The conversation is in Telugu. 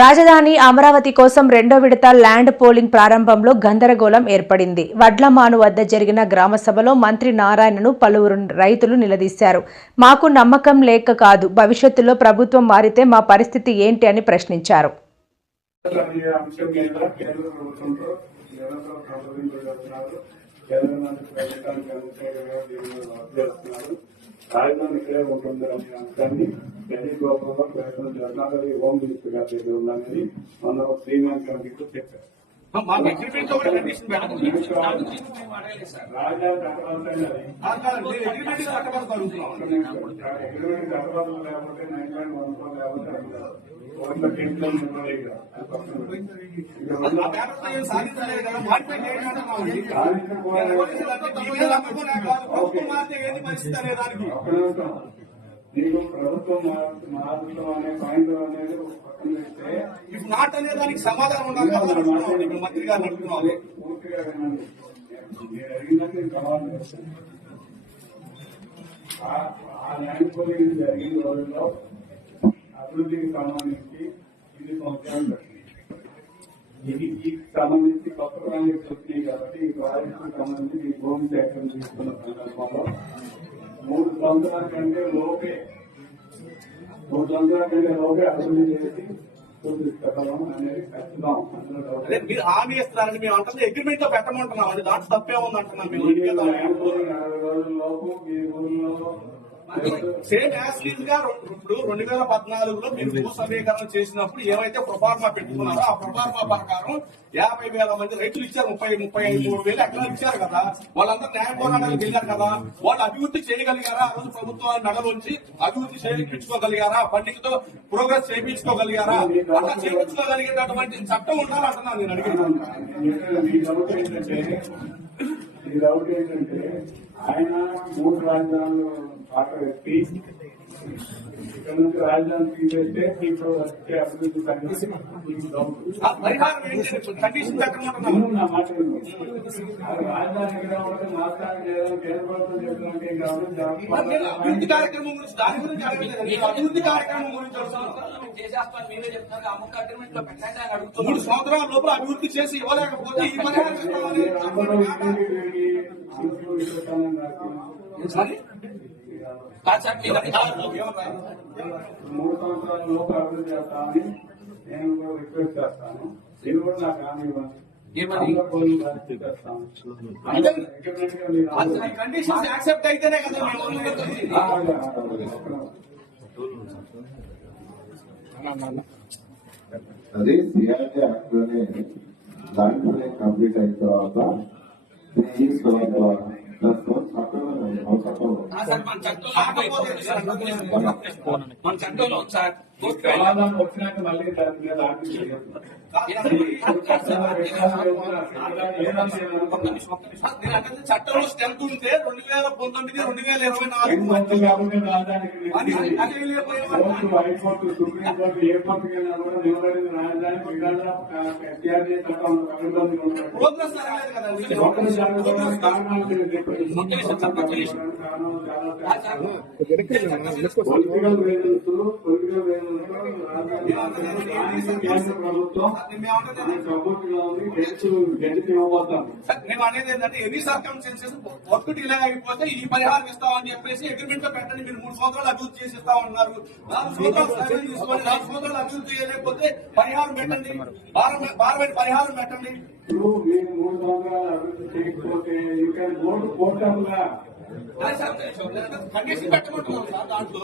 రాజధాని అమరావతి కోసం రెండో విడత ల్యాండ్ పోలింగ్ ప్రారంభంలో గందరగోళం ఏర్పడింది. వడ్లమాను వద్ద జరిగిన గ్రామ సభలో మంత్రి నారాయణను పలువురు రైతులు నిలదీశారు. మాకు నమ్మకం లేక కాదు భవిష్యత్తులో ప్రభుత్వం మారితే మా పరిస్థితి ఏంటి అని ప్రశ్నించారు. అనుకూలంగా చేస్తున్నారు. ఇక్కడే ఉంటుంది అనే అంశాన్ని ప్రతి గోపంలో ప్రయత్నం చేస్తున్నారు. హోమ్ మినిస్టర్ గారి దగ్గర ఉందని మొన్న శ్రీమాన్ చెప్పారు. మాకు అగ్రిమెంట్లో కూడా కండిషన్ నాకు. ప్రభుత్వం మారితే ఏంది పరిస్థితి అనే దానికి ఒక్క నిమిషం. నీకు ప్రభుత్వం మారు- మారుతాం అనే పాయింట్ అనేది ఒక పక్కన పెడితే నాట్ అనే దానికి సమాధానం ఉండాలి. కదా అనుకుంటున్నాం. ఇప్పుడు మంత్రి గారు అంటున్నారు పూర్తిగా వినండి. మీరు అడిగినట్టు నేను సవాల్ చేస్తాను ఆ- ఆ ల్యాండ్ పోలింగ్ జరిగిన రోజుల్లో అభివృద్ధికి సంబంధించి ఇది సంవత్సరాలు పట్టింది ఇది ఈ సంబంధించి కొత్త ప్రాజెక్ట్స్ వచ్చినాయి కాబట్టి ఈ ప్రాజెక్టుకి సంబంధించి ఈ భూమి సేకరణ తీసుకున్న సందర్భంలో మూడు సంవత్సరాల కంటే లోపే మూడు సంవత్సరాల కంటే లోపే అభివృద్ధి చేసి పెట్టడం అనేది ఖచ్చితం అందులో డౌట్ అదే మీరు హామీ ఇస్తున్నారని మేము అంటే అగ్రిమెంట్లో పెట్టమంటున్నాం. అది దాంట్లో తప్పే ఉంది అంటున్నాం మేము అరవై రోజుల లోపు సేమ్ యాస్లీజ్గా ఇప్పుడు రెండు వేల పద్నాలుగులో మీరు భూ సమీకరణ చేసినప్పుడు ఏవైతే ప్రొఫార్మా పెట్టుకున్నారో ఆ ప్రొఫార్మా ప్రకారం యాభై వేల మంది రైతులు ఇచ్చారు ముప్పై ముప్పై ఐదు మూడు వేలు ఎకరాలు ఇచ్చారు కదా? వాళ్ళందరూ న్యాయ పోరాటాలకు వెళ్ళారు కదా? వాళ్ళు అభివృద్ధి చేయగలిగారా? ఆ రోజు ప్రభుత్వాన్ని నడలోంచి అభివృద్ధి చేయించుకోగలిగారా? పండితుతో ప్రోగ్రెస్ చేయించుకోగలిగారా? అట్లా చేయించుకోగలిగేటటువంటి చట్టం ఉండాలంటున్నాను నేను అడిగాను ఈ డౌట్ ఏంటంటే ఈ డౌట్ ఏంటంటే ఆయన మూడు రాజధానులు పెట్టి ఇక్కడ నుంచి రాజధాని తీసేస్తే ఇప్పుడు వచ్చే అభివృద్ధి. అది రాజధాని ఉంటుంది రాష్ట్రానికి లేదని కేంద్ర ప్రభుత్వం చెప్తున్నట్టు అభివృద్ధి కార్యక్రమం గురించి దాని గురించి అడగలేదు. అభివృద్ధి కార్యక్రమం గురించి చేసేస్తాను మీరే చెప్తున్నారు. అమ్ముక అగ్రిమెంట్లో పెట్టండి అని అడుగుతున్నారు మూడు సంవత్సరాల లోపల అభివృద్ధి చేసి ఇవ్వలేకపోతే ఈ పరిహారం మూడు సంవత్సరాల లోపు అభివృద్ధి చేస్తామని నేను కూడా రిక్వెస్ట్ చేస్తాను ఇది కూడా నాకు హామీ ఇవ్వండి ఏమని? అందరూ పోలీసు బాధ్యత చేస్తాను. అంటే- ఎక్కడికి వెళ్ళి అసలు ఈ కండిషన్స్ యాక్సెప్ట్ అయితేనే కదా మేము ముందుకెళ్తుంది. ఆ, అదే, ఆ, అదే. అది సిఆర్టీ యాక్ట్లోనే దాంట్లోనే కంప్లీట్ అయిన తర్వాత త్రీ ఇయర్స్ తర్వాత ప్లస్ వన్ చట్టంలో ఉంది. ఒక చట్టంలో ఆ సార్ మన చట్టంలో ఆగిపోతుంది సార్ మన చట్టంలో ఉంది సార్ సమాధానం వచ్చినాక మళ్ళీ దాని మీద చట్టంలో స్ట్రెంత్ ఉంటే రెండు వేల పంతొమ్మిది రెండు వేల ఇరవై నాలుగు ఎందుకంటే కాబట్టి రాజధానికి. అదే లేకపోయినా కోర్టు హైకోర్టు ఏ కూడా నిలబడింది రాజధానికి విధానం ఎస్ఆర్డీ చట్టం కారణాలు. కారణాలు చాలా పొలిటికల్ ప్రభుత్వం ఉంది గెలిచి గెలిచి అనేది ఏంటంటే ఎన్ని సర్కమ్స్టెన్సెస్ వర్క్ డిలే అయిపోతే ఈ పరిహారం ఇస్తామని చెప్పేసి అగ్రిమెంట్లో పెట్టండి మీరు మూడు సంవత్సరాలు అభివృద్ధి చేసి ఇస్తామన్నారు నాలుగు సంవత్సరాలు సర్వే తీసుకోండి నాలుగు సంవత్సరాలు అభివృద్ధి చేయలేకపోతే పరిహారం పెట్టండి భారం భారమైన పరిహారం పెట్టండి ఇప్పుడు మీరు మూడు సంవత్సరాలు అభివృద్ధి చేయకపోతే కండిషన్ సార్ దాంట్లో